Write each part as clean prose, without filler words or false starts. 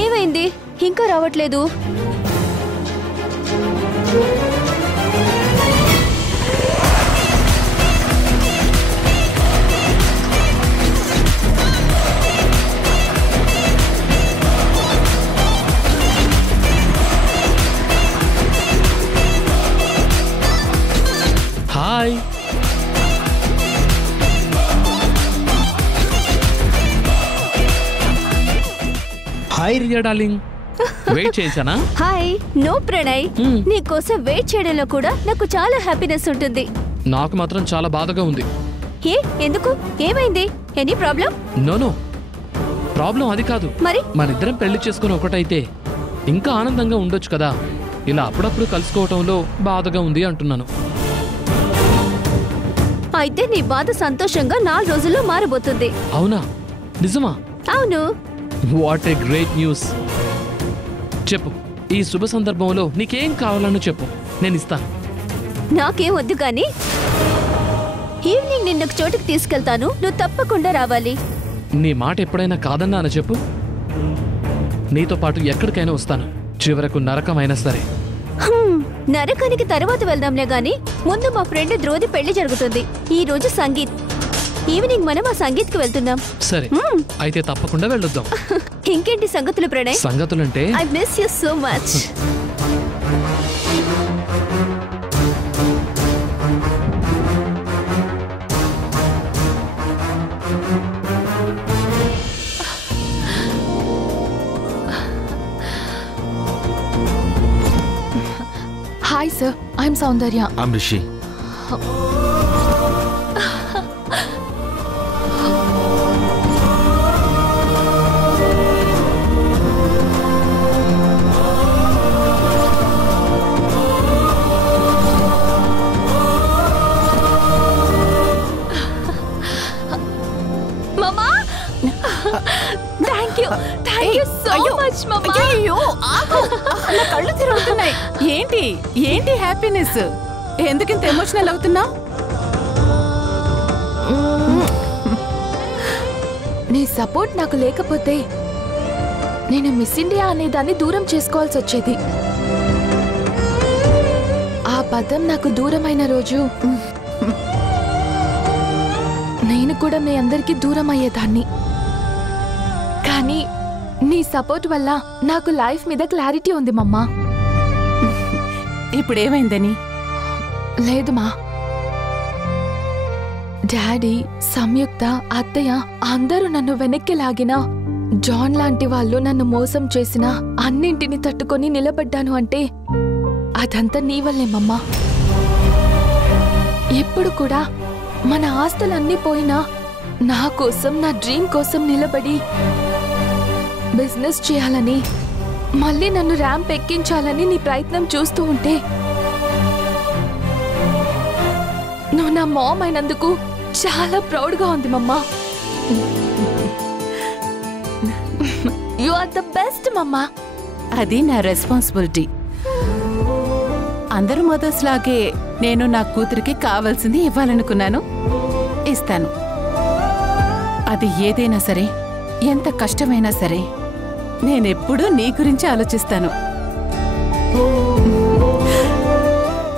ఏమైంది? ఇంకా రావట్లేదు. Hi. Hi Riya darling. Wait చేయించానా? హాయ్. నో ప్రణయ్, నీకోసం వెయిట్ చేయడంలో కూడా నాకు చాలా హ్యాపీనెస్ ఉంటుంది. నాకు మాత్రం చాలా బాధగా ఉంది. ఏ ఎందుకు? ఏమైంది? Any problem? నో ప్రాబ్లం అది కాదు. మరి మనిద్దరం పెళ్లి చేసుకుని ఒకటైతే ఇంకా ఆనందంగా ఉండొచ్చు కదా. ఇలా అప్పుడప్పుడు కలుసుకోవటంలో బాధగా ఉంది అంటున్నాను. అయితే నీ బాధ సంతోషంగా 4 రోజుల్లో మారబోతుంది. అవునా? నిజమా? అవును. What a great news. చెప్పు, ఈ శుభ సందర్భంలో నీకేం కావాలనో చెప్పు, నేను ఇస్తాను. నాకేం వద్దు కానీ ఈవినింగ్ నిన్నొక చోటుకి తీసుకెళ్తాను, నువ్వు తప్పకుండా రావాలి. నీ మాట ఎప్పుడైనా కాదన్నా అని చెప్పు. నీతో పాటు ఎక్కడికైనా వస్తాను, చివరకు నరకమైనా సరే. నరకానికి తర్వాత వెళ్దాంలే గాని ముందు మా ఫ్రెండ్ ద్రోది పెళ్లి జరుగుతుంది ఈ రోజు. సంగీత్ ఈవినింగ్ మనం ఆ సంగీత్కి వెళ్తున్నాం. సరే అయితే తప్పకుండా వెళ్ళొద్దాం. ఇంకేంటి సంగతులు ప్రణయ్? సంగతులంటే I miss you so much. Hi sir, I'm Soundarya. I'm Rishi. Mama, thank you so much mama. అయ్యో నా కళ్ళు తిరుగుతున్నాయి. ఏంటి హ్యాపీనెస్? ఎందుకింత ఎమోషనల్ అవుతున్నావు? నీ సపోర్ట్ నాకు లేకపోతే నేను మిస్ ఇండియా అనే దాన్ని దూరం చేసుకోవాల్సి వచ్చేది. ఆ పదం నాకు దూరమైన రోజు నేను కూడా మీ అందరికీ దూరం అయ్యేదాన్ని. కానీ నీ సపోర్ట్ వల్ల నాకు లైఫ్ మీద క్లారిటీ ఉంది మమ్మా. ఇప్పుడేమైందని? లేదు మా, డాడీ, సంయుక్త, అత్తయ్య అందరూ నన్ను వెనక్కి లాగినా, జాన్ లాంటి వాళ్ళు నన్ను మోసం చేసినా అన్నింటిని తట్టుకొని నిలబడ్డాను అంటే అదంతా నీ వల్లే మమ్మా. ఎప్పుడు కూడా మన ఆస్తులన్నీ పోయినా నా కోసం, నా డ్రీమ్ కోసం నిలబడి బిజినెస్ చేయాలని, మళ్ళీ నన్ను ర్యాంప్ ఎక్కించాలని నీ ప్రయత్నం చూస్తూ ఉంటే నువ్వు నా మామ్ అయినందుకు చాలా ప్రౌడ్గా ఉంది మమ్మా. యు ఆర్ ద బెస్ట్ మమ్మా. అది నా రెస్పాన్సిబిలిటీ. అందరూ మదర్స్ లాగే నేను నా కూతురికి కావాల్సింది ఇవ్వాలనుకున్నాను, ఇస్తాను. అది ఏదైనా సరే, ఎంత కష్టమైనా సరే, నేనెప్పుడూ నీ గురించి ఆలోచిస్తాను.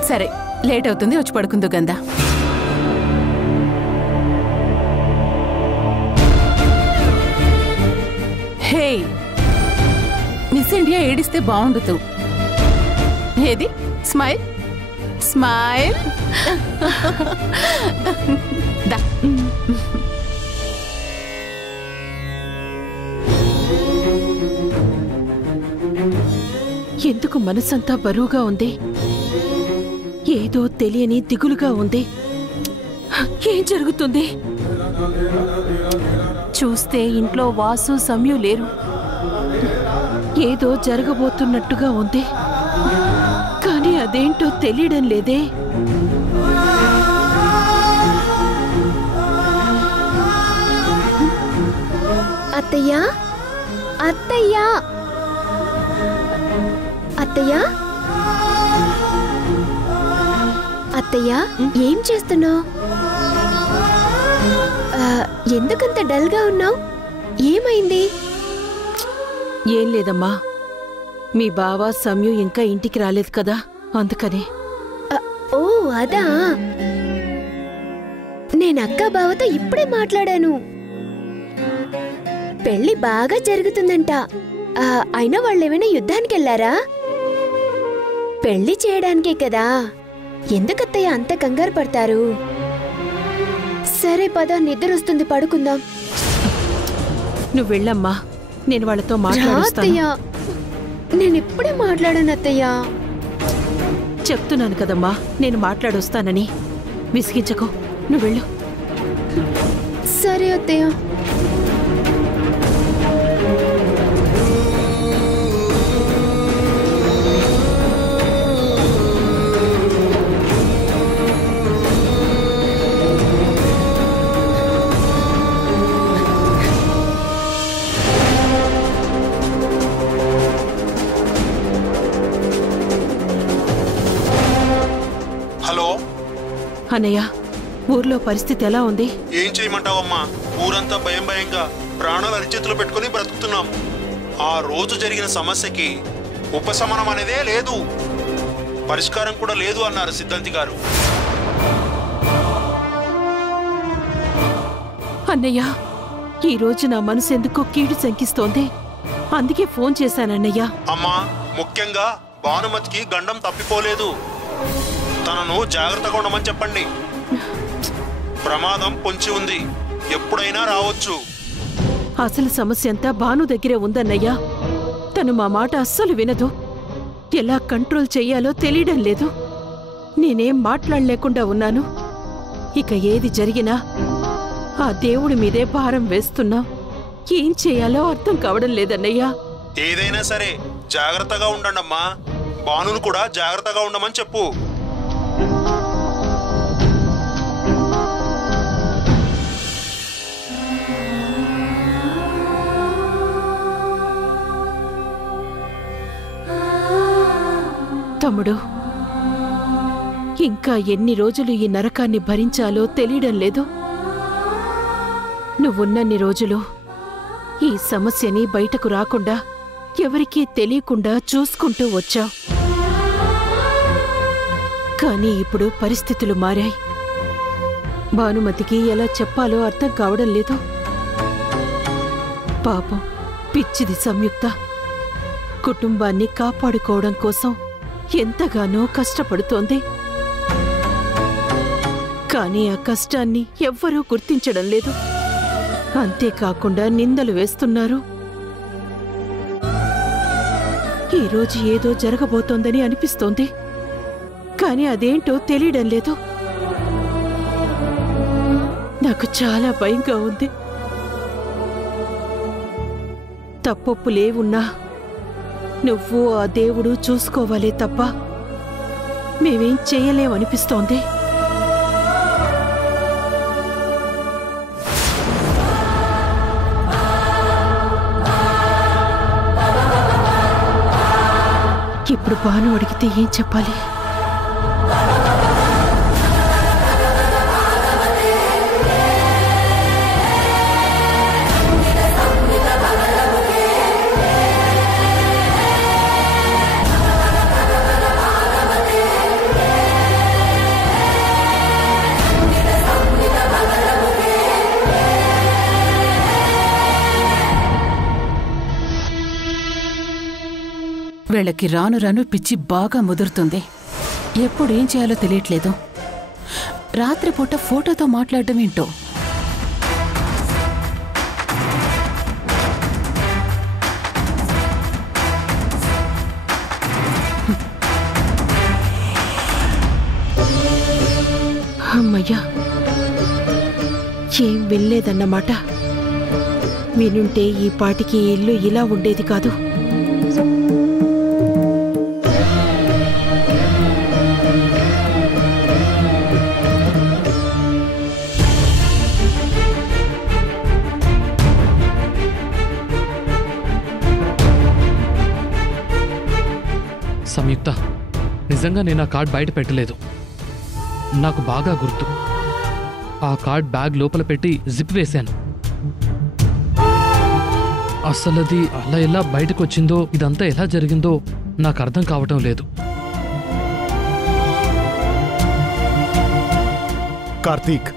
సరే, లేట్ అవుతుంది, వచ్చి పడుకుందు గందా. హే, మిస్ ఇండియా ఏడిస్తే బాగుండుతూ. ఏది స్మైల్ స్మైల్. దా. ఎందుకు మనసంతా బరువుగా ఉంది? ఏదో తెలియని దిగులుగా ఉంది. ఏం జరుగుతుంది? చూస్తే ఇంట్లో వాసు, సంయు లేరు. ఏదో జరగబోతున్నట్టుగా ఉంది, కానీ అదేంటో తెలియడం లేదే. అత్తయ్య, అత్తయ్య, అత్తయ్య అత్తయ్య ఏం చేస్తున్నావు? ఎందుకంత డల్ గా ఉన్నావు? ఏమైంది? ఏం లేదమ్మా, మీ బావ సమయు ఇంకా ఇంటికి రాలేదు కదా, అందుకనే. ఓ అదా, నేను అక్క బావతో ఇప్పుడే మాట్లాడాను. పెళ్లి బాగా జరుగుతుందంట. అయినా వాళ్ళేమైనా యుద్ధానికి వెళ్ళారా? పెళ్లి చేయడానికే కదా, ఎందుకత్తయ్య అంత కంగారు పడతారు? సరే పద, నిద్ర వస్తుంది, పడుకుందాం. నువ్వు వెళ్ళమ్మా, నేను వాళ్ళతో మాట్లాడుతాను. నేను ఇప్పుడే మాట్లాడాను అత్తయ్య. చెప్తున్నాను కదమ్మా, నేను మాట్లాడొస్తానని. విసిగించకో, నువ్వు వెళ్ళు. సరే అత్తయ్య. హలో అన్నయ్య, ఊర్లో పరిస్థితి ఎలా ఉంది? ఏం చేయమంటావమ్మా, ఊరంతా భయం భయంగా ప్రాణాలు అరిచేతులు పెట్టుకుని బ్రతుకుతున్నాం. ఆ రోజు జరిగిన సమస్యకి ఉపశమనం అనేదే లేదు, పరిష్కారం కూడా లేదు అన్నారు సిద్ధాంతి గారు. అన్నయ్య, ఈ రోజు నా మనసు ఎందుకో కీడు శంకిస్తోంది, అందుకే ఫోన్ చేశానన్నయ్య. అమ్మా, ముఖ్యంగా భానుమతికి గండం తప్పిపోలేదు. తనను జాగ్రత్తగా ఉండమని చెప్పండి. ప్రమాదం పొంచి ఉంది, ఎప్పుడైనా రావచ్చు. అసలు సమస్య అంతా భాను దగ్గరే ఉందన్నయ్యా. తను మా మాట అస్సలు వినదు. ఎలా కంట్రోల్ చెయ్యాలో తెలియడం లేదు. నేనేం మాట్లాడలేకుండా ఉన్నాను. ఇక ఏది జరిగినా ఆ దేవుడి మీదే భారం వేస్తున్నా. ఏం చేయాలో అర్థం కావడం లేదన్నయ్యా. ఏదైనా సరే జాగ్రత్తగా ఉండండమ్మా. భానును కూడా జాగ్రత్తగా ఉండమని చెప్పు. తమ్ముడు, ఇంకా ఎన్ని రోజులు ఈ నరకాన్ని భరించాలో తెలియడం లేదు. నువ్వున్నన్ని రోజులు ఈ సమస్యని బయటకు రాకుండా, ఎవరికీ తెలియకుండా చూసుకుంటూ వచ్చావు. కానీ ఇప్పుడు పరిస్థితులు మారాయి. భానుమతికి ఎలా చెప్పాలో అర్థం కావడం లేదు. పాపం పిచ్చిది సంయుక్త కుటుంబాన్ని కాపాడుకోవడం కోసం ఎంతగానో కష్టపడుతోంది. కానీ ఆ కష్టాన్ని ఎవ్వరూ గుర్తించడం లేదు. అంతేకాకుండా నిందలు వేస్తున్నారు. ఈరోజు ఏదో జరగబోతోందని అనిపిస్తోంది, కానీ అదేంటో తెలియడం లేదు. నాకు చాలా భయంగా ఉంది. తప్పొప్పులేవున్నా నువ్వు ఆ దేవుడు చూసుకోవాలే తప్ప మేమేం చెయ్యలేమనిపిస్తోంది. ఇప్పుడు భాను అడిగితే ఏం చెప్పాలి? వీళ్ళకి రాను రాను పిచ్చి బాగా ముదురుతుంది. ఎప్పుడు ఏం చేయాలో తెలియట్లేదు. రాత్రిపూట ఫోటోతో మాట్లాడడం ఏంటో. అమ్మయ్యా, ఏం వినలేదన్నమాట. వినుంటే ఈ పాటికి ఇల్లు ఇలా ఉండేది కాదు. సంయుక్త, నిజంగా నేను ఆ కార్డ్ బయట పెట్టలేదు. నాకు బాగా గుర్తు. ఆ కార్డ్ బ్యాగ్ లోపల పెట్టి జిప్ వేశాను. అసలది అలా ఎలా బయటకు వచ్చిందో, ఇదంతా ఎలా జరిగిందో నాకు అర్థం కావటం లేదు. కార్తీక్,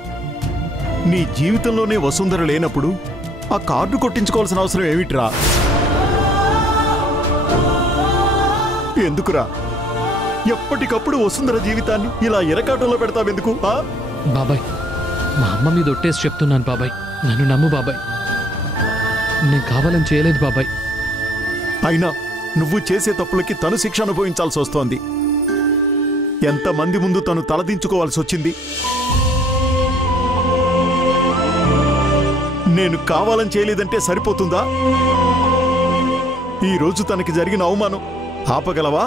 నీ జీవితంలోనే వసుంధర లేనప్పుడు ఆ కార్డు కొట్టించుకోవాల్సిన అవసరం ఏమిట్రా? ఎందుకురా ఎప్పటికప్పుడు వసుంధర జీవితాన్ని ఇలా ఇరకాటంలో పెడతావెందుకు? బాబాయ్, మా అమ్మ మీద ఒట్టేసి చెప్తున్నాను బాబాయ్, నన్ను నమ్ము బాబాయ్. నేను కావాలని చేయలేదు బాబాయ్. అయినా నువ్వు చేసే తప్పులకి తను శిక్ష అనుభవించాల్సి వస్తోంది. ఎంతమంది ముందు తను తలదించుకోవాల్సి వచ్చింది. నేను కావాలని చేయలేదంటే సరిపోతుందా? ఈరోజు తనకి జరిగిన అవమానం ఆపగలవా?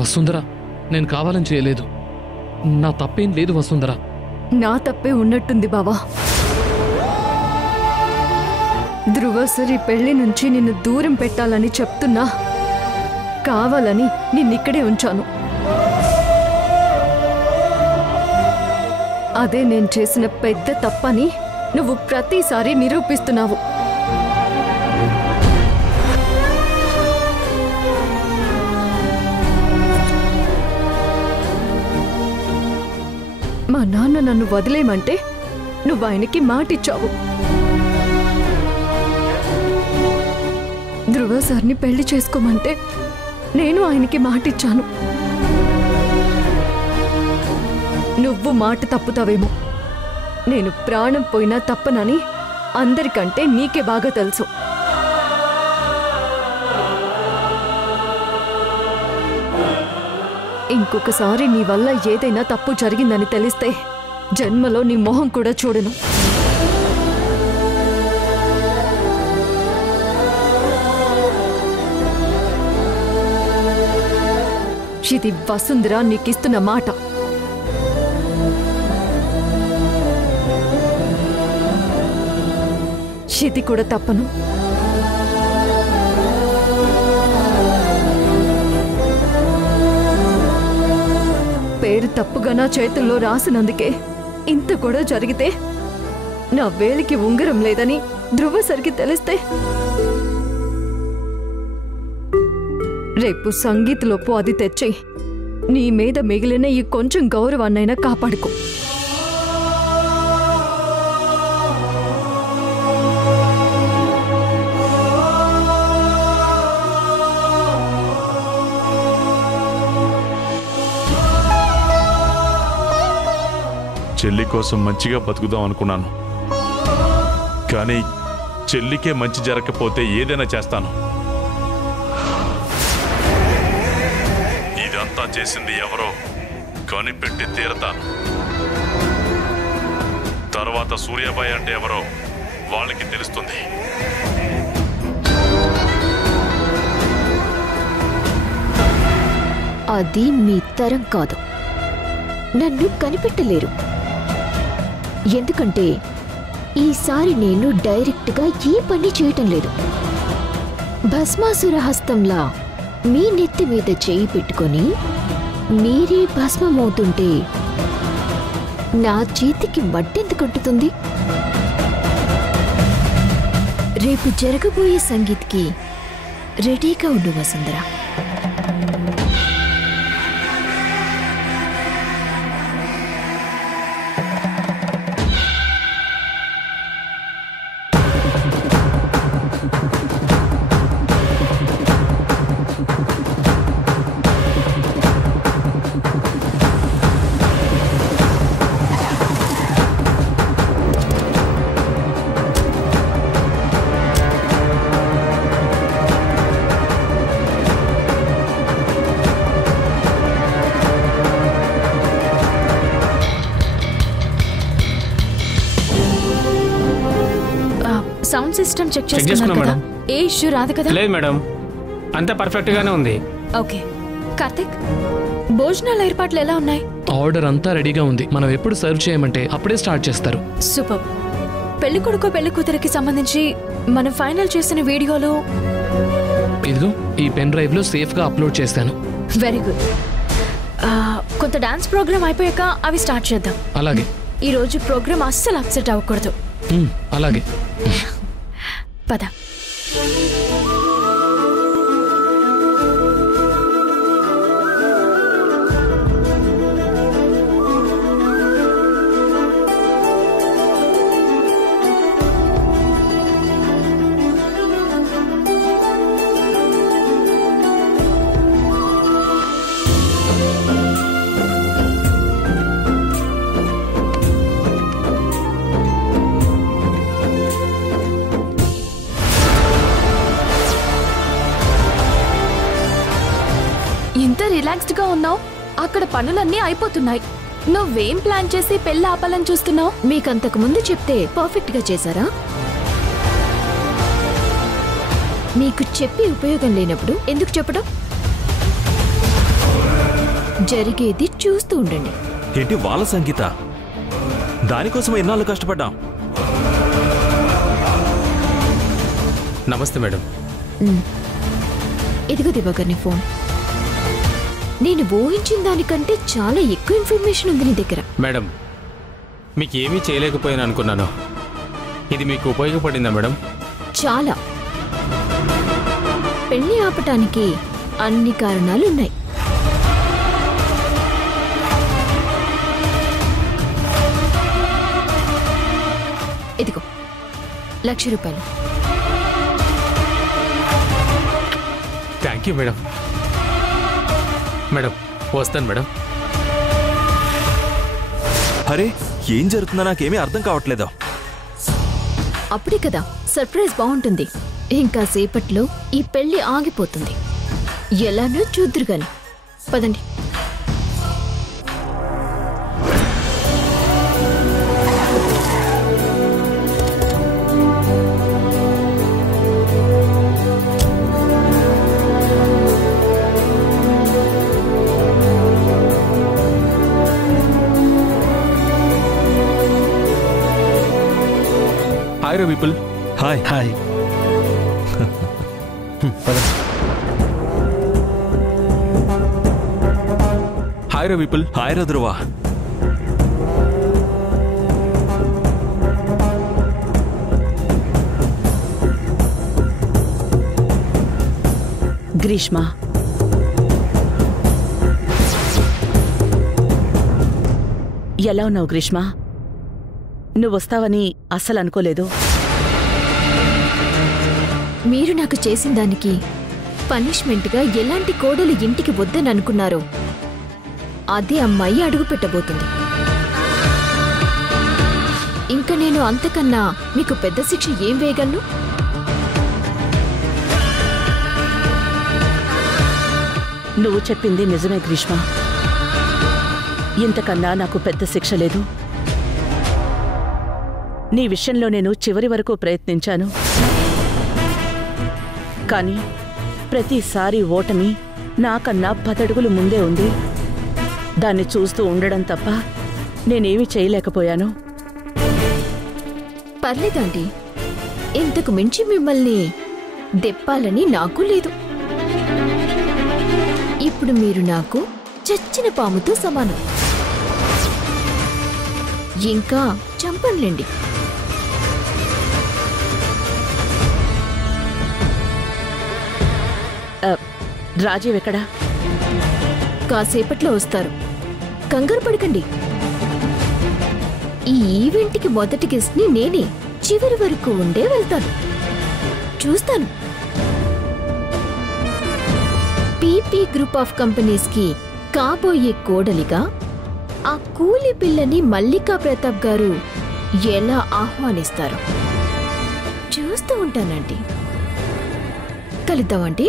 వసుంధర, నేను కావాలని చేయలేదు. నా తప్పేం లేదు వసుంధర. నా తప్పే ఉన్నట్టుంది బావా. ధ్రువసరి పెళ్లి నుంచి నిన్ను దూరం పెట్టాలని చెప్తున్నా, కావాలని నిన్నిక్కడే ఉంచాను. అదే నేను చేసిన పెద్ద తప్పని నువ్వు ప్రతిసారి నిరూపిస్తున్నావు. మా నాన్న నన్ను వదిలేయమంటే నువ్వు ఆయనకి మాటిచ్చావు. ధ్రువ సార్ని పెళ్లి చేసుకోమంటే నేను ఆయనకి మాటిచ్చాను. నువ్వు మాట తప్పుతావేమో. నేను ప్రాణం పోయినా తప్పనని అందరికంటే నీకే బాగా తెలుసు. ఇంకొకసారి నీ వల్ల ఏదైనా తప్పు జరిగిందని తెలిస్తే జన్మలో నీ మొహం కూడా చూడను. ఇది వసుంధర నీకిస్తున్న మాట. ఇది కూడా తప్పను. పేరు తప్పుగా నా చేతుల్లో రాసినందుకే ఇంత కూడా జరిగితే, నా వేలికి ఉంగరం లేదని ధ్రువసరికి తెలిస్తే, రేపు సంగీత్లోపు అది తెచ్చి నీ మీద మిగిలిన ఈ కొంచెం గౌరవాన్నైనా కాపాడుకో. చెల్లి కోసం మంచిగా బతుకుదాం అనుకున్నాను, కానీ చెల్లికే మంచి జరగకపోతే ఏదైనా చేస్తాను. ఇదంతా చేసింది ఎవరో కనిపెట్టి తీరతాను. తర్వాత సూర్యాబాయి అంటే ఎవరో వాళ్ళకి తెలుస్తుంది. అది మీ తరం కాదు. నన్ను కనిపెట్టలేరు. ఎందుకంటే ఈసారి నేను డైరెక్ట్గా ఈ పని చేయటం లేదు. భస్మాసుర హస్తంలా మీ నెత్తి మీద చేయి పెట్టుకొని మీరే భస్మమవుతుంటే నా చేతికి మట్టెందుకంటుతుంది? రేపు జరగబోయే సంగీత్కి రెడీగా ఉండు వసుంధర. సౌండ్ సిస్టమ్ చెక్ చేసుకున్నాను మేడం. ఏ ఇష్యూ రాదు కదా? లేదు మేడం, అంతా పర్ఫెక్ట్ గానే ఉంది. ఓకే కార్తిక్, భోజనాల ఏర్పాట్లు ఎలా ఉన్నాయి? ఆర్డర్ అంతా రెడీగా ఉంది. మనం ఎప్పుడు సర్వ్ చేయమంటే అప్పుడే స్టార్ట్ చేస్తారు. సూపర్. పెళ్లి కొడుకు పెళ్లి కూతురికి సంబంధించి మనం ఫైనల్ చేసిన వీడియోలు ఇదిగో ఈ పెన్ డ్రైవ్ లో సేఫ్ గా అప్లోడ్ చేస్తాను. Very good. కొంత డాన్స్ ప్రోగ్రామ్ అయిపోయాక అవి స్టార్ట్ చేద్దాం. అలాగే. ఈ రోజు ప్రోగ్రామ్ అస్సలు అప్సెట్ అవ్వకూడదు. అలాగే. పద. ఇంత రిలాక్స్డ్ గా ఉన్నావు, అక్కడ పనులన్నీ అయిపోతున్నాయి. నువ్వేం ప్లాన్ చేసి పెళ్లి ఆపాలని చూస్తున్నావు? మీకంతకు ముందు చెప్తే పర్ఫెక్ట్ గా చేశారా? మీకు చెప్పి ఉపయోగం లేనప్పుడు ఎందుకు చెప్పడం? జరిగేది చూస్తూ ఉండండి. ఏంటి వాళ్ళ సంగీత? దానికోసం ఎన్నాళ్ళు కష్టపడ్డాం. నమస్తే మేడం. ఇదిగో దివాకర్ నీ ఫోన్. నేను ఊహించిన దానికంటే చాలా ఎక్కువ ఇన్ఫర్మేషన్ ఉంది నీ దగ్గర. మేడం, మీకు ఏమీ చేయలేకపోయాను అనుకున్నాను. ఇది మీకు ఉపయోగపడిందా మేడం? చాలా. పెళ్లి ఆపటానికి అన్ని కారణాలు ఉన్నాయి. ఇదిగో 1,00,000 రూపాయలు. Thank you madam. మేడం వస్తాను మేడం. అరే ఏం జరుగుతుందో నాకేమీ అర్థం కావట్లేదు. అప్పుడే కదా సర్ప్రైజ్ బాగుంటుంది. ఇంకా సేపట్లో ఈ పెళ్లి ఆగిపోతుంది. ఎలానో చూద్దురు గాని. పదండి. హాయ్ రో పీపుల్. Hi hi. హాయ్ రో పీపుల్. హాయ్ రో ధ్రువ. గ్రీష్మ, ఎలా ఉన్నావు గ్రీష్మ? నువ్వు వస్తావని అస్సలు అనుకోలేదు. మీరు నాకు చేసిన దానికి పనిష్మెంట్గా ఎలాంటి కోడలు ఇంటికి వద్దని అనుకున్నారో అదే అమ్మాయి అడుగు పెట్టబోతుంది. ఇంకా నేను అంతకన్నా మీకు పెద్ద శిక్ష ఏం వేయగలను? నువ్వు చెప్పింది నిజమే గ్రీష్మ. ఇంతకన్నా నాకు పెద్ద శిక్ష లేదు. నీ విషయంలో నేను చివరి వరకు ప్రయత్నించాను. కానీ ప్రతిసారి ఓటమి నాకన్నా 10 అడుగులు ముందే ఉంది. దాన్ని చూస్తూ ఉండడం తప్ప నేనేమీ చేయలేకపోయాను. పర్లేదండి, ఇంతకు మించి మిమ్మల్ని దెప్పాలని నాకు లేదు. ఇప్పుడు మీరు నాకు చచ్చిన పాముతో సమానం. ఇంకా చంపనులేండి. రాజీవ్ ఎక్కడా? కాసేపట్లో వస్తారు. కంగారు పడకండి. ఈ ఈవెంట్కి మొదటి గెస్ట్ని నేనే. చివరి వరకు ఉండే వెళ్తాను. చూస్తాను. పీపీ గ్రూప్ ఆఫ్ కంపెనీస్కి కాబోయే కోడలిగా ఆ కూలి పిల్లని మల్లికా ప్రతాప్ గారు ఎలా ఆహ్వానిస్తారు చూస్తూ ఉంటానండి. కలుద్దామండి.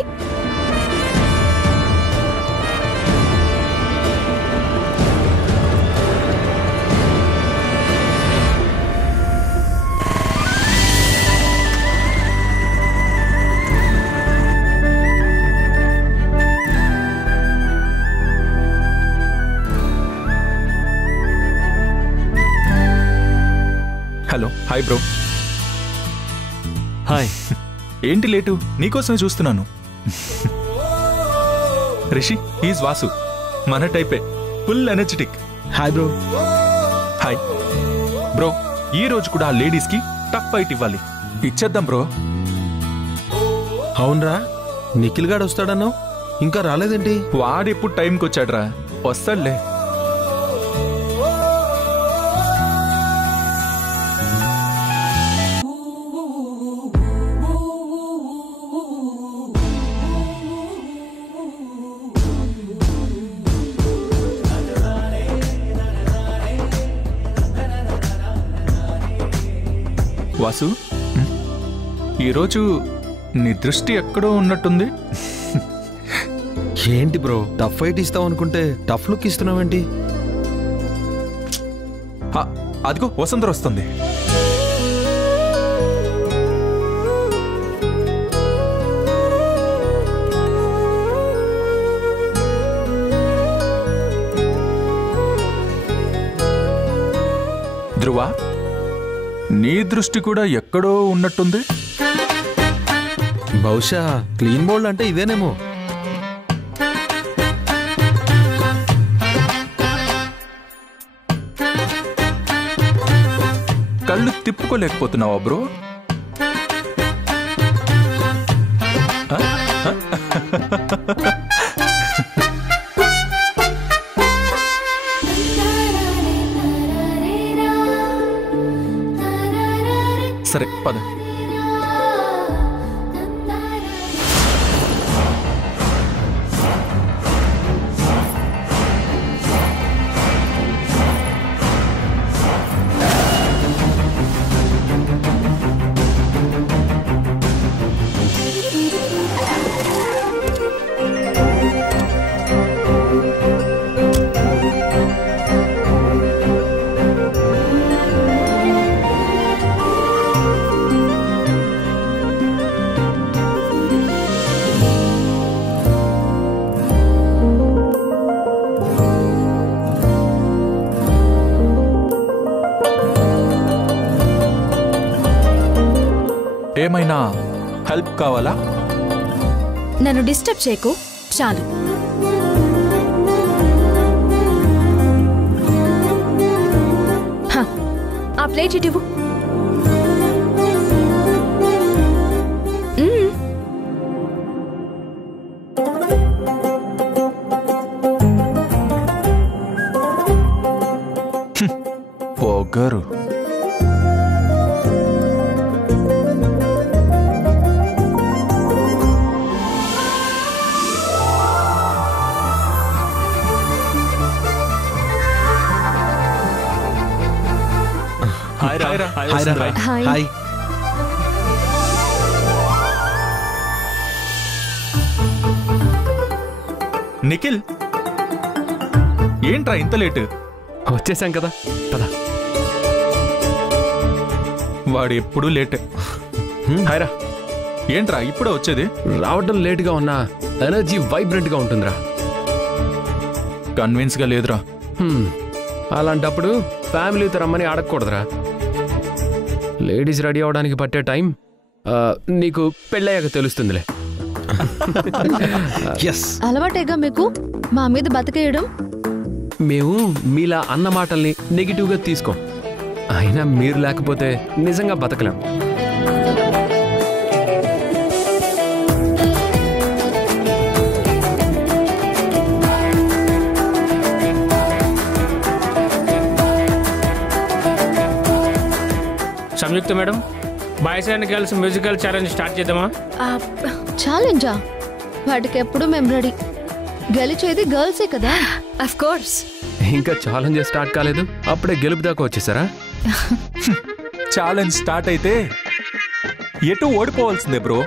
Hello hi bro. హాయ్. ఏంటి లేటు? నీకోసమే చూస్తున్నాను. రిషి, ఈజ్ వాసు, మన టైపే, full energetic. Hi bro. Hi bro. ఈ రోజు కూడా ఆ లేడీస్కి టఫ్ ఫైట్ ఇవ్వాలి. ఇచ్చేద్దాం బ్రో. అవునరా, నిఖిల్ గాడు వస్తాడన్నావు, ఇంకా రాలేదేంటి? వాడెప్పుడు టైంకి వచ్చాడ్రా, వస్తాడులే. వాసు, ఈరోజు నీ దృష్టి ఎక్కడో ఉన్నట్టుంది. ఏంటి బ్రో, టఫ్ ఫైట్ ఇస్తావు అనుకుంటే టఫ్ లుక్ ఇస్తున్నావేంటి? అదిగో వసంతర వస్తుంది. ధ్రువ, నీ దృష్టి కూడా ఎక్కడో ఉన్నట్టుంది. బహుశా క్లీన్ బౌల్డ్ అంటే ఇదేనేమో. కళ్ళు తిప్పుకోలేకపోతున్నావా బ్రో? సరే పద. ఏమైనా హెల్ప్ కావాలా? నన్ను డిస్టర్బ్ చేయకు, చాలు. ఆ ప్లేట్ ఇటు. పొగరు. హాయ్. నిఖిల్, ఏంట్రా ఇంత లేటు? వచ్చేసాం కదా, పద. వాడు ఎప్పుడూ లేటే. హాయ్రా. ఏంట్రా ఇప్పుడే వచ్చేది? రావడం లేటుగా ఉన్నా ఎనర్జీ వైబ్రెంట్ గా ఉంటుందిరా. కన్విన్స్ గా లేదురా. అలాంటప్పుడు ఫ్యామిలీతో రమ్మని అడగకూడదురా. లేడీస్ రెడీ అవడానికి పట్టే టైం నీకు పెళ్ళయ్యాక తెలుస్తుందిలే. అలవాటేగా మీకు మా మీద బతికేయడం. మేము మీలా అన్న మాటల్ని నెగిటివ్గా తీసుకోం. అయినా మీరు లేకపోతే నిజంగా బతకలేం. Samyuktha madam, boys and girls musical challenge start చేద్దామా? ఛాలెంజా? వాటికి ఎప్పుడు మేము రెడీ. గెలిచేది గర్ల్సే కదా. Of course. ఇంకా ఛాలెంజ్ స్టార్ట్ కాలేదు, అప్పుడే గెలుపు దాకా వచ్చేసారా? ఛాలెంజ్ స్టార్ట్ అయితే ఎటు ఓడిపోవాల్సిందే బ్రో.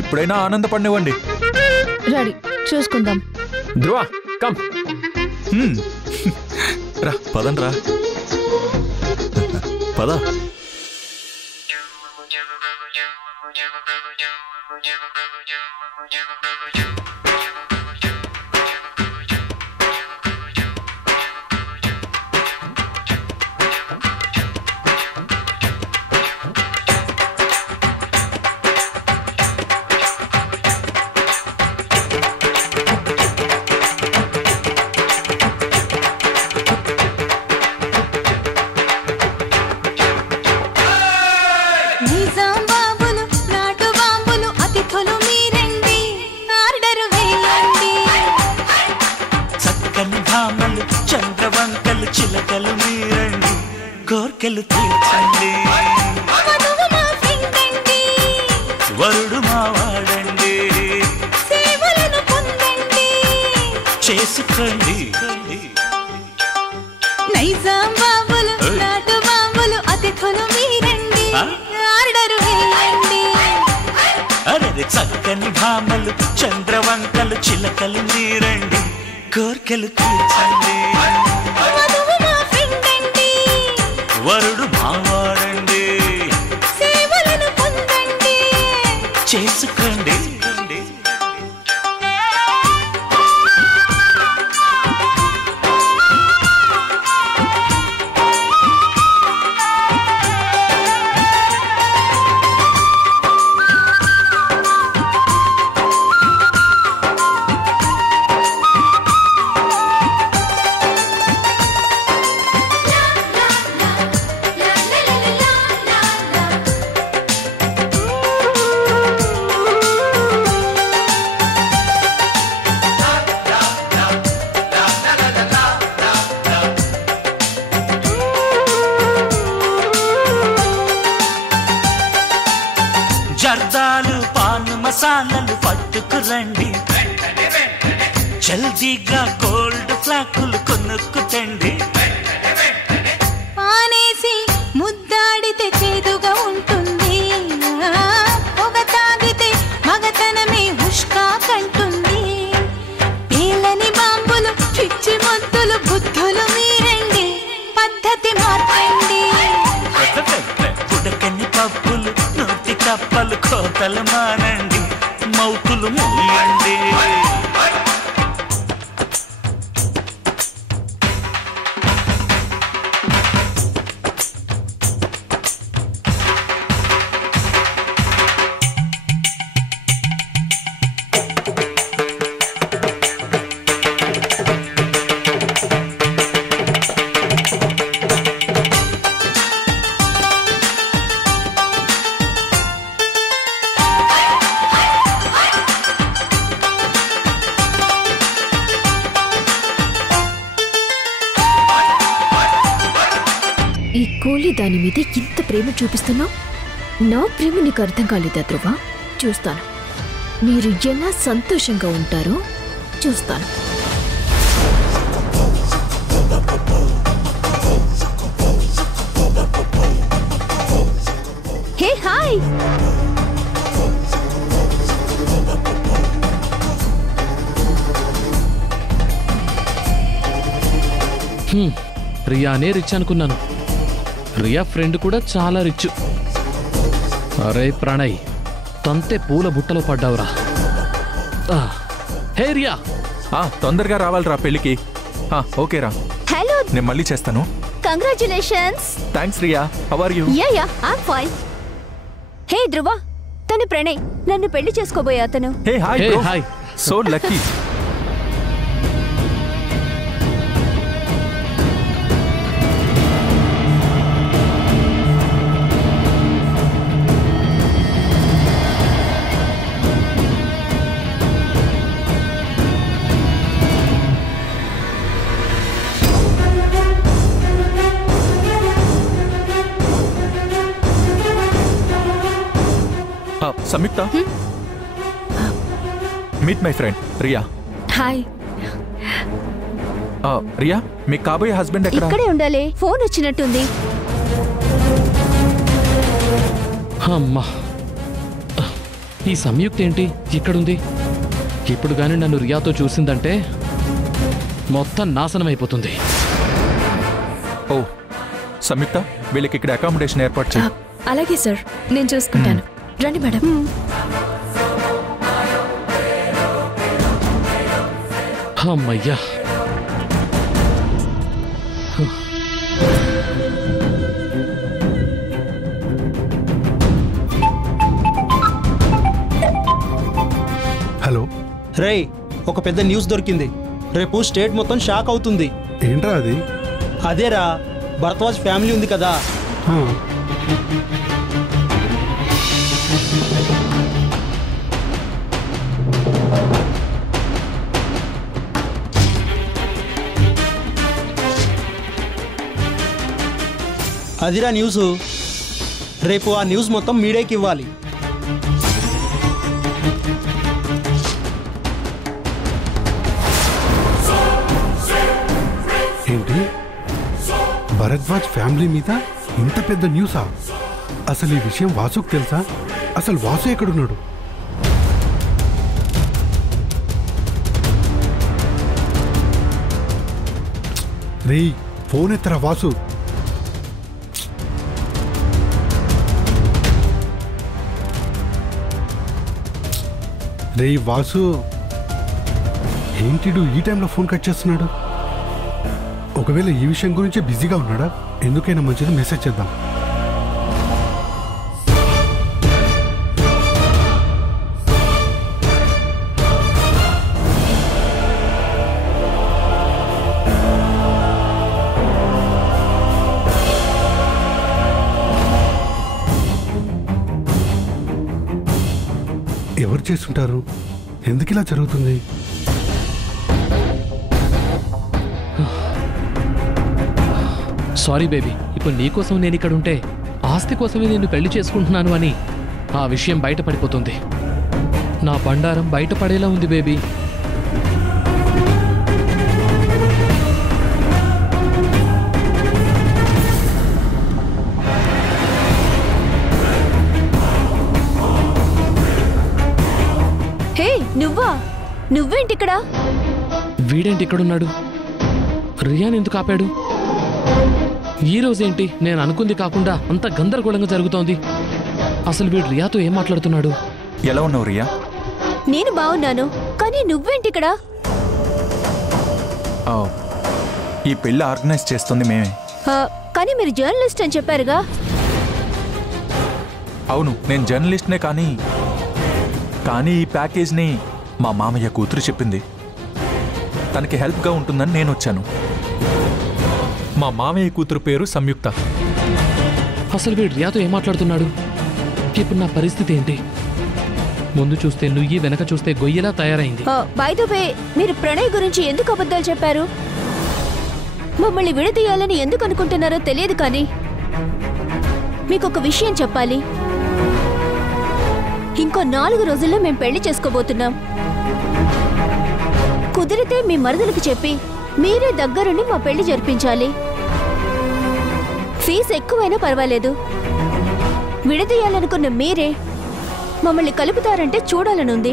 ఇప్పుడైనా ఆనందపడినివ్వండి. రెడీ, చూసుకుందాం. ధ్రువ, కమ్. రా, పదండ్రా. పద. చక్కని భామలు చంద్రవంకలు చిలకలు మీరండి కోర్కెలు తీర్చండి వరుడు మావాడండి చేసుకోండి నైజాం బాబులు నాటు బాబులు అతిథులు మీరండి ఆర్డరు వేయండి అరే చక్కని భామలు చంద్రవంకలు చిలకలు మీరండి కోర్కెలు తీర్చండి వరుడు మావాడండి సేవలను పొందండి చేసుకోండి జర్దాలు పాను మసాలాలు పట్టుకురండి జల్దీగా కోల్డ్ ఫ్లాకులు కొనుక్కుతండి పానేసి ముద్దాడితే చేదుగా ఉంటుంది పొగ తాగితే మగతనమే హుష్కా కంటుంది పేలని బాంబులు పిచ్చి మొద్దులు బుద్ధులు మీరండి పద్ధతి మార్చండి ఉడకని పప్పులు నోటి కప్పలు కోతలు మానండి మౌతులు మూయండి ఈ కోలి దాని మీద ఇంత ప్రేమ చూపిస్తున్నావు. నా ప్రేమ నీకు అర్థం కాలేదా ధ్రువ? చూస్తాను మీరు ఎలా సంతోషంగా ఉంటారో చూస్తాను. హే హాయ్, రియానే రిచ్ అనుకున్నాను. రియా ఫ్రెండ్ కూడా చాలా రిచ్. అరే ప్రణయ్, తంతే పూల బుట్టలో పడ్డావురా. హే రియా, తొందరగా రావాలిరా పెళ్ళికి. ఓకేరా, హలో, నేను మళ్ళీ చేస్తాను. Congratulations. Thanks Riya, how are you? Yeah I'm fine. Hey Dhruva, తను ప్రణయ్, నన్ను పెళ్లి చేసుకోబోయే అతను. Hey hi bro, so lucky. Samyuktha, meet my friend Riya. Hi. Riya, మీ కాబోయే హస్బెండ్ ఎక్కడ? ఇక్కడే ఉండాలి, ఫోన్ వచ్చినట్టుంది. అమ్మా, ఈ సంయుక్త ఏంటి ఇక్కడుంది? ఇప్పుడు గాని నన్ను రియాతో చూసిందంటే మొత్తం నాశనం అయిపోతుంది. ఓ సంయుక్త, వీళ్ళకి ఇక్కడ అకామిడేషన్ ఏర్పాటు చేయి. అలాగే సార్, నేను చూసుకుంటాను. రండి మేడం. అమ్మయ్యా, హలో రేయ్, ఒక పెద్ద న్యూస్ దొరికింది. రేపు స్టేట్ మొత్తం షాక్ అవుతుంది. ఏంట్రా అది? అదేరా, భరద్వాజ్ ఫ్యామిలీ ఉంది కదా, అదిరా న్యూస్. రేపు ఆ న్యూస్ మొత్తం మీడియాకి ఇవ్వాలి. ఏంటి, భరద్వాజ్ ఫ్యామిలీ మీద ఇంత పెద్ద న్యూసా? అసలు ఈ విషయం వాసుకు తెలుసా? అసలు వాసు ఎక్కడున్నాడు? రేయ్, ఫోన్ ఎత్తరా వాసు. రేయ్ వాసు, ఏంటిడు ఈ టైంలో ఫోన్ కట్ చేస్తున్నాడు? ఒకవేళ ఈ విషయం గురించి బిజీగా ఉన్నాడా? ఎందుకైనా మంచిది మెసేజ్ చేద్దాం. ఎవరు చేస్తుంటారు? ఎందుకు ఇలా జరుగుతుంది? సారీ బేబీ, ఇప్పుడు నీకోసం నేను ఇక్కడ ఉంటే ఆస్తి కోసమే నేను పెళ్లి చేసుకుంటున్నాను అని ఆ విషయం బయటపడిపోతుంది. నా బండారం బయటపడేలా ఉంది బేబీ. హే నువ్వా? నువ్వేంటిక్కడ? వీడేంటి ఇక్కడున్నాడు? రియాన్ ఎందుకు ఆపాడు? ఈ రోజేంటి నేను అనుకుంది కాకుండా అంత గందరగోళంగా జరుగుతోంది? అసలు వీడు రియాతో ఏం మాట్లాడుతున్నాడు? ఎలా ఉన్నావు రియా? నేను బాగున్నాను, కానీ నువ్వేంటిక్కడ? ఈ పెళ్లి ఆర్గనైజ్ చేస్తుంది మేమే. కానీ మీరు జర్నలిస్ట్ అని చెప్పారుగా? అవును, నేను జర్నలిస్ట్నే, కానీ ఈ ప్యాకేజ్ని మా మామయ్య కూతురు చెప్పింది. తనకి హెల్ప్గా ఉంటుందని నేను వచ్చాను. మా మామయ్య కూతురు పేరు సంయుక్త. అసలు వీడు రియాతో ఏం మాట్లాడుతున్నాడు? ఇప్పుడు నా పరిస్థితి ఏంటి? ముందు చూస్తే నుయ్యి, వెనక చూస్తే గొయ్యలా తయారైంది. బై ద వే, మీరు ప్రణయ్ గురించి ఎందుకు అబద్ధాలు చెప్పారు? మమ్మల్ని విడదీయాలని ఎందుకు అనుకుంటున్నారో తెలియదు, కానీ మీకు ఒక విషయం చెప్పాలి. ఇంకో 4 రోజుల్లో మేం పెళ్లి చేసుకోబోతున్నాం. కుదిరితే మీ మరదలకు చెప్పి మీరే దగ్గరుండి మా పెళ్లి జరిపించాలి. ఫీజు ఎక్కువైనా పర్వాలేదు. విడదీయాలనుకున్న మీరే మమ్మల్ని కలుపుతారంటే చూడాలనుంది.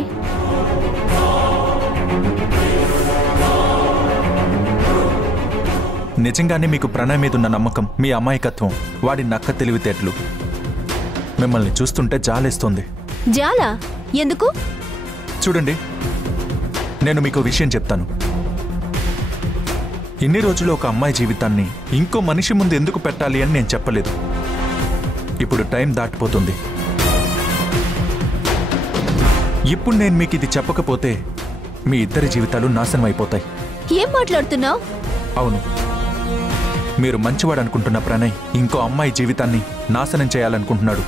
నిజంగానే మీకు ప్రణయ్ మీద ఉన్న నమ్మకం, మీ అమాయకత్వం, వాడి నక్క తెలివితేటలు మిమ్మల్ని చూస్తుంటే జాలేస్తుంది. జాలా? ఎందుకు? చూడండి, నేను మీకు విషయం చెప్తాను. ఇన్ని రోజులు ఒక అమ్మాయి జీవితాన్ని ఇంకో మనిషి ముందు ఎందుకు పెట్టాలి అని నేను చెప్పలేదు. ఇప్పుడు టైం దాటిపోతుంది. ఇప్పుడు నేను మీకు ఇది చెప్పకపోతే మీ ఇద్దరి జీవితాలు నాశనం అయిపోతాయి. ఏం మాట్లాడుతున్నావు? అవును, మీరు మంచివాడు అనుకుంటున్న ప్రణయ్ ఇంకో అమ్మాయి జీవితాన్ని నాశనం చేయాలనుకుంటున్నాడు.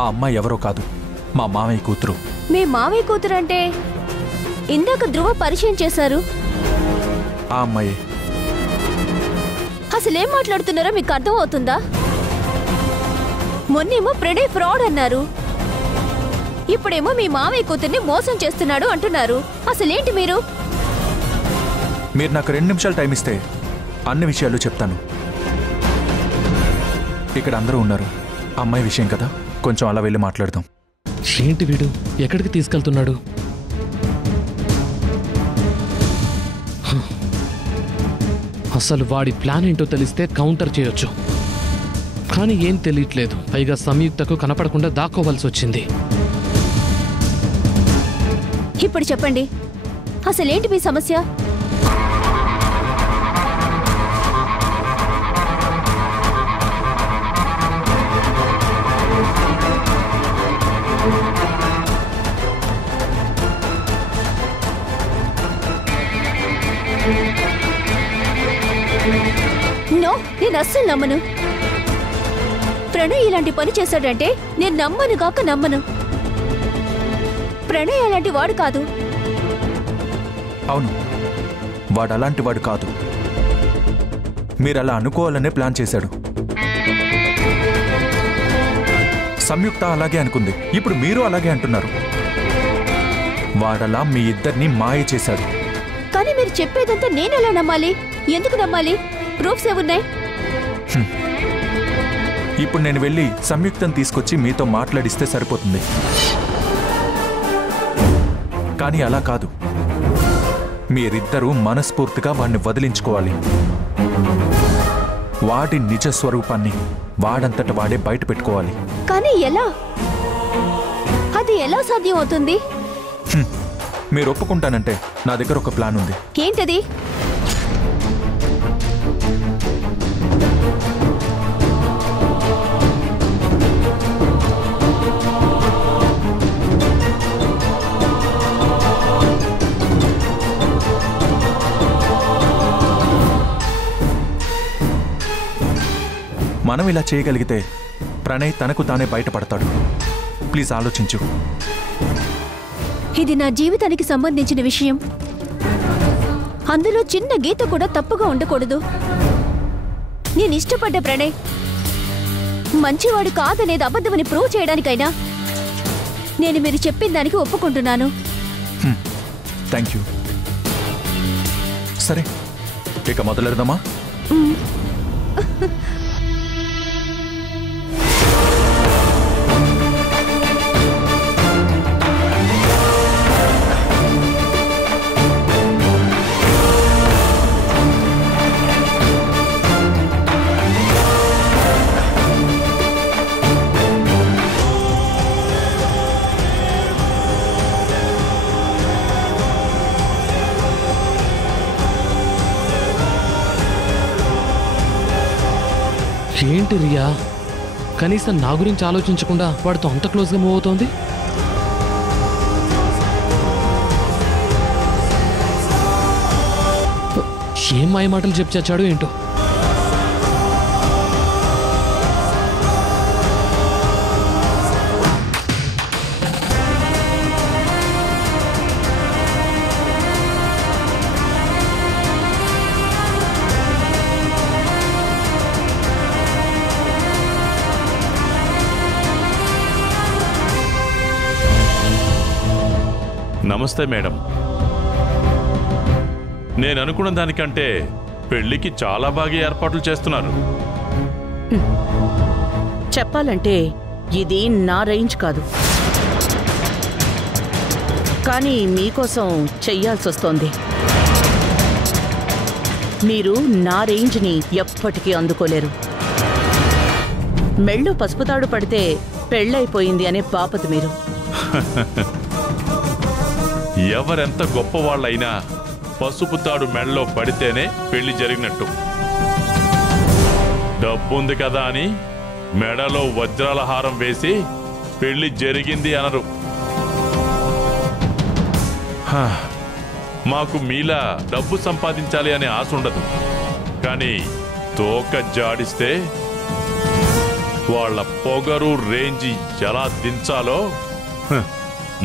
ఆ అమ్మాయి ఎవరో కాదు, మా మామయ్య కూతురు. మీ మామయ్య కూతురు అంటే ఇందాక ధ్రువ పరిచయం చేశారు. ఆ అమ్మాయి. అసలేం మాట్లాడుతున్నారో మీకు అర్థం అవుతుందా? మొన్నేమో ప్రణయ్ ఫ్రాడ్ అన్నారు, ఇప్పుడేమో మీ మామయ్య కూతుర్ని మోసం చేస్తున్నాడు అంటున్నారు. అసలేంటి మీరు? మీరు నాకు 2 నిమిషాలు టైం ఇస్తే అన్ని విషయాలు చెప్తాను. ఇక్కడ అందరూ ఉన్నారు. అమ్మాయి విషయం కదా, కొంచెం అలా వెళ్ళి మాట్లాడదాం. ఏంటి వీడు ఎక్కడికి తీసుకెళ్తున్నాడు? అసలు వాడి ప్లాన్ ఏంటో తెలిస్తే కౌంటర్ చేయొచ్చు, కానీ ఏం తెలియట్లేదు. పైగా సంయుక్తకు కనపడకుండా దాక్కోవాల్సి వచ్చింది. ఇప్పుడు చెప్పండి, అసలేంటి మీ సమస్య? నో, నేను అస్సలు నమ్మను. ప్రణయ్ ఇలాంటి పని చేశాడంటే నేను నమ్మను కాక నమ్మను. ప్రణయ్ అలాంటి వాడు కాదు. అవును, వాడు అలాంటి వాడు కాదు. మీరు అలా అనుకోవాలనే ప్లాన్ చేశాడు. సంయుక్త అలాగే అనుకుంది, ఇప్పుడు మీరు అలాగే అంటున్నారు. వాడలా మీ ఇద్దరిని మాయ చేశాడు. కానీ మీరు చెప్పేదంతా నేనెలా నమ్మాలి? ఎందుకు నమ్మాలి? ప్రూఫ్స్ ఏమున్నాయి? ఇప్పుడు నేను వెళ్ళి సంయుక్తను తీసుకొచ్చి మీతో మాట్లాడిస్తే సరిపోతుంది. కానీ అలా కాదు, మీరిద్దరూ మనస్ఫూర్తిగా వాడిని వదిలించుకోవాలి. వాడి నిజ స్వరూపాన్ని వాడంతట వాడే బయట పెట్టుకోవాలి. కానీ ఎలా? అది ఎలా సాధ్యం అవుతుంది? మీరు ఒప్పుకుంటానంటే నా దగ్గర ఒక ప్లాన్ ఉంది. ఏంటది? మనం ఇలా చేయగలిగితే ప్రణయ్ తనకు తానే బయటపడతాడు. ప్లీజ్ ఆలోచించు. ఇది నా జీవితానికి సంబంధించిన విషయం. అందులో చిన్న గీత కూడా తప్పుగా ఉండకూడదు. నేను ఇష్టపడ్డ ప్రణయ్ మంచివాడు కాదనేది అబద్ధమని ప్రూవ్ చేయడానికైనా నేను మీరు చెప్పిన దానికి ఒప్పుకుంటున్నాను. Thank you. సరే, ఇక మొదలెడదామా? ఏంటి రియా, కనీసం నా గురించి ఆలోచించకుండా వాడితో అంత క్లోజ్గా మూవ్ అవుతోంది? ఏం మాయ మాటలు చెప్పి చచ్చాడు ఏంటో. నమస్తే మేడం. నేను అనుకున్న దానికంటే పెళ్లికి చాలా బాగా ఏర్పాట్లు చేస్తున్నారు. చెప్పాలంటే ఇది నా రేంజ్ కాదు, కానీ మీకోసం చెయ్యాల్సొస్తోంది. మీరు నా రేంజ్ని ఎప్పటికీ అందుకోలేరు. మెళ్ళు పసుపుతాడు పడితే పెళ్ళైపోయింది అనే బాపతు మీరు. ఎవరెంత గొప్పవాళ్ళైనా పసుపు తాడు మెడలో పడితేనే పెళ్లి జరిగినట్టు. డబ్బుంది కదా అని మెడలో వజ్రాల హారం వేసి పెళ్లి జరిగింది అనరు. మాకు మీలా డబ్బు సంపాదించాలి అనే ఆశ ఉండదు, కానీ తోక జాడిస్తే వాళ్ళ పొగరు రేంజి ఎలా దించాలో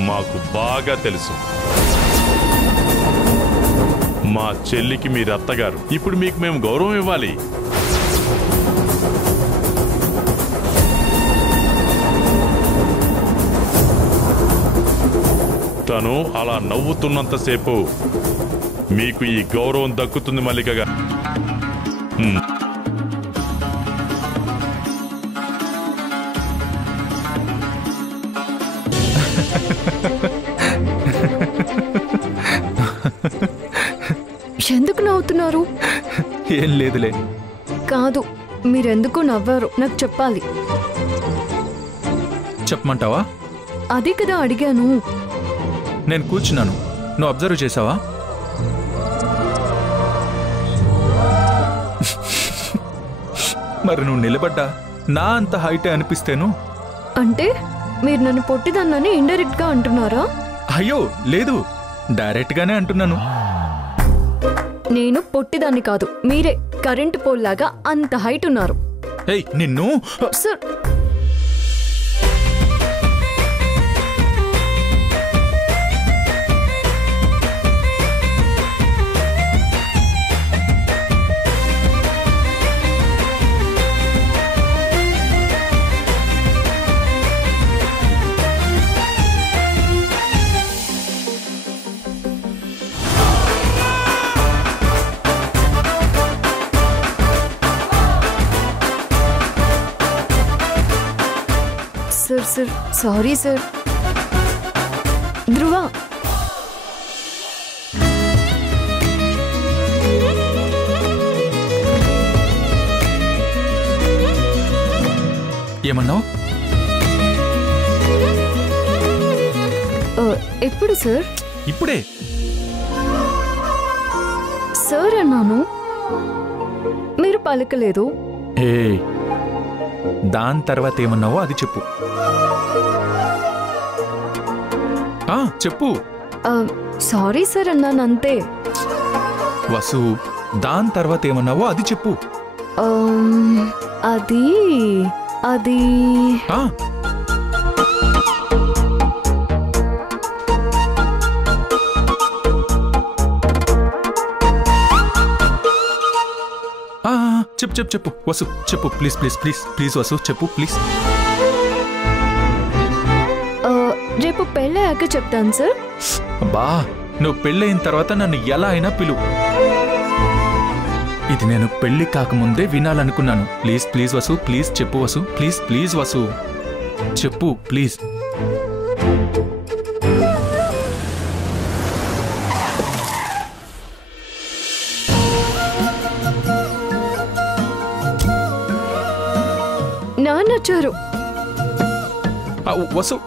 మాకు బాగా తెలుసు. మా చెల్లికి మీరు అత్తగారు, ఇప్పుడు మీకు మేము గౌరవం ఇవ్వాలి. తను అలా నవ్వుతున్నంతసేపు మీకు ఈ గౌరవం దక్కుతుంది మల్లిక గారు. ఎందుకు నవ్వుతున్నారు? ఏం లేదులే. కాదు, మీరెందుకు నవ్వారు నాకు చెప్పాలి. చెప్పమంటావా? అదే కదా అడిగాను. నేను కూర్చున్నాను, నువ్వు అబ్జర్వ్ చేసావా? మరి నువ్వు నిలబడ్డా నా అంత హైటే అనిపిస్తేను. అంటే మీరు నన్ను పొట్టిదన్నని ఇండైరెక్ట్ గా అంటున్నారా? అయ్యో లేదు, డైరెక్ట్ గానే అంటున్నాను. నేను పొట్టిదాన్ని కాదు, మీరే కరెంట్ పోల్ లాగా అంత హైట్ ఉన్నారు. ఏయ్ నిన్ను! Sir sir sorry sir. Dhruva ఏమన్నావు? ఎప్పుడు సార్? ఇప్పుడే సార్ అన్నాను, మీరు పలకలేదు. ఏ దాని తర్వాత ఏమన్నావో అది చెప్పు. చెప్పు. సారీ సార్ అన్నాను అంతే. వసు, దాని తర్వాత ఏమన్నావో అది చెప్పు. అది అది చెప్పు చెప్పు చెప్పు వసు, చెప్పు please please please please Vasu, చెప్పు ప్లీజ్. రేపు పెళ్ళయ్యాక చెప్తాను సార్. అబ్బా, నువ్వు పెళ్ళయిన తర్వాత నన్ను ఎలా అయినా పిలువు. ఇది నేను పెళ్లి కాకముందే వినాలనుకున్నాను. ప్లీజ్ ప్లీజ్ వసు, ప్లీజ్ చెప్పు వసు, ప్లీజ్ ప్లీజ్ వసు, చెప్పు ప్లీజ్. నాన్న వచ్చారు. వసు,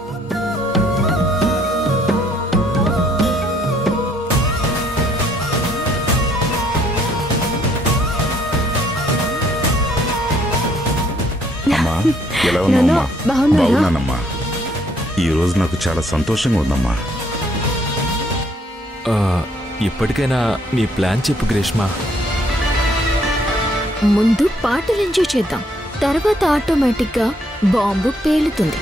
ఎలా ఉన్నామ్మా? బాగున్నానమ్మా. ఈరోజు నాకు చాలా సంతోషంగా ఉందమ్మా. ఇప్పటికైనా మీ ప్లాన్ చెప్పు గ్రీష్మ. ముందు పాటలు ఎంజాయ్ చేద్దాం, తర్వాత ఆటోమేటిక్గా బాంబు పేలుతుంది.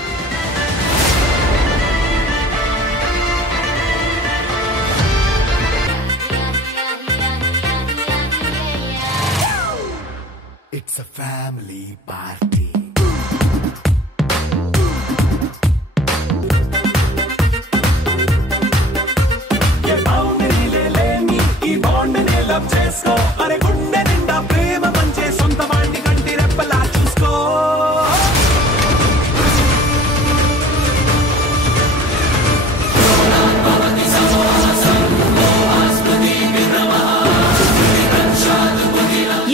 It's a family party. ये बाउंड्री ले लेनी ఈ బాండ్ ని లవ్ చేసుకో. అరే గుండె నిండా ప్రేమ పంచే సొంత వాణ్ణి కంటి రెప్పలా చూసుకో.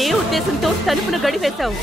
ఏ ఉద్దేశంతో తలుపును గడివేశావు?